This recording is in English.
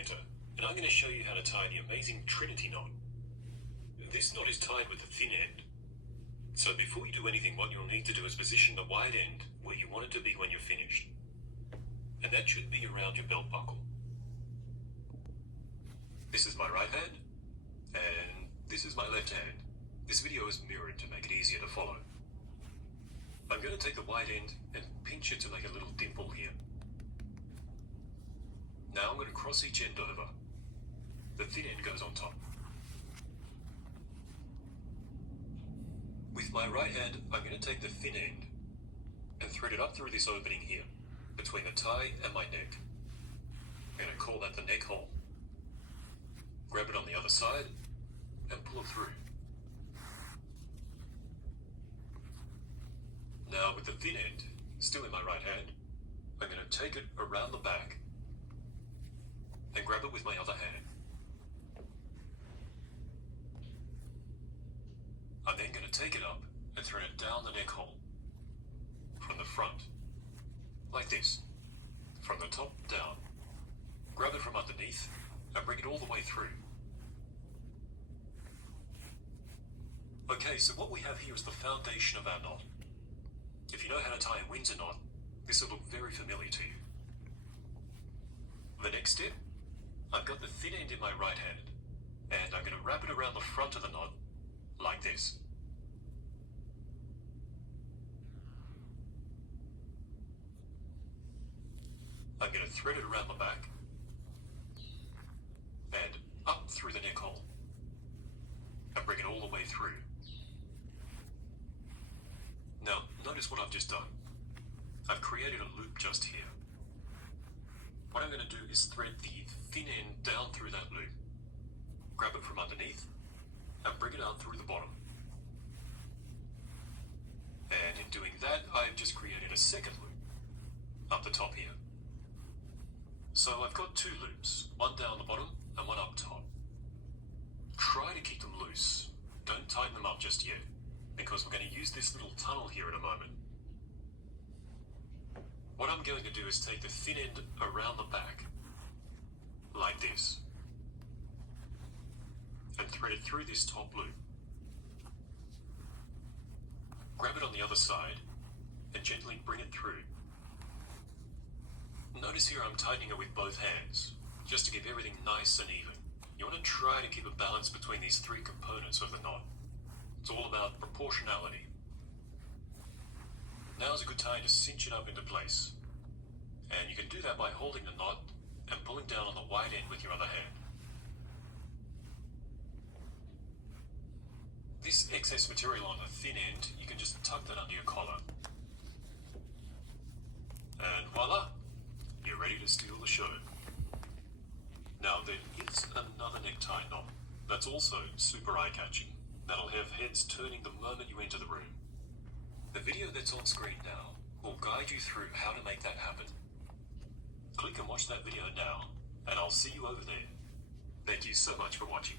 creator, and I'm going to show you how to tie the amazing Trinity knot. This knot is tied with the thin end. So before you do anything, what you'll need to do is position the wide end where you want it to be when you're finished. And that should be around your belt buckle. This is my right hand, and this is my left hand. This video is mirrored to make it easier to follow. I'm going to take the wide end and pinch it to make a little dimple here. Now I'm going to cross each end over. The thin end goes on top. With my right hand, I'm going to take the thin end and thread it up through this opening here, between the tie and my neck. I'm going to call that the neck hole. Grab it on the other side and pull it through. Now with the thin end still in my right hand, I'm going to take it around the back and grab it with my other hand. I'm then going to take it up and thread it down the neck hole from the front, like this, from the top down. Grab it from underneath and bring it all the way through. Okay, so what we have here is the foundation of our knot. If you know how to tie a Windsor knot, this will look very familiar to you. The next step, I've got the thin end in my right hand, and I'm going to wrap it around the front of the knot, like this. I'm going to thread it around the back, and up through the neck hole, and bring it all the way through. Now, notice what I've just done. I've created a loop just here. What I'm going to do is thread the thin end down through that loop, grab it from underneath, and bring it out through the bottom. And in doing that, I've just created a second loop up the top here. So I've got two loops, one down the bottom and one up top. Try to keep them loose. Don't tighten them up just yet, because we're going to use this little tunnel here in a moment. What I'm going to do is take the thin end around the back, like this, and thread it through this top loop. Grab it on the other side and gently bring it through. Notice here I'm tightening it with both hands, just to keep everything nice and even. You want to try to keep a balance between these three components of the knot. It's all about proportionality. Now is a good time to cinch it up into place. And you can do that by holding the knot and pulling down on the wide end with your other hand. This excess material on the thin end, you can just tuck that under your collar. And voila, you're ready to steal the show. Now there is another necktie knot that's also super eye-catching. That'll have heads turning the moment you enter the room. The video that's on screen now will guide you through how to make that happen. Click and watch that video now, and I'll see you over there. Thank you so much for watching.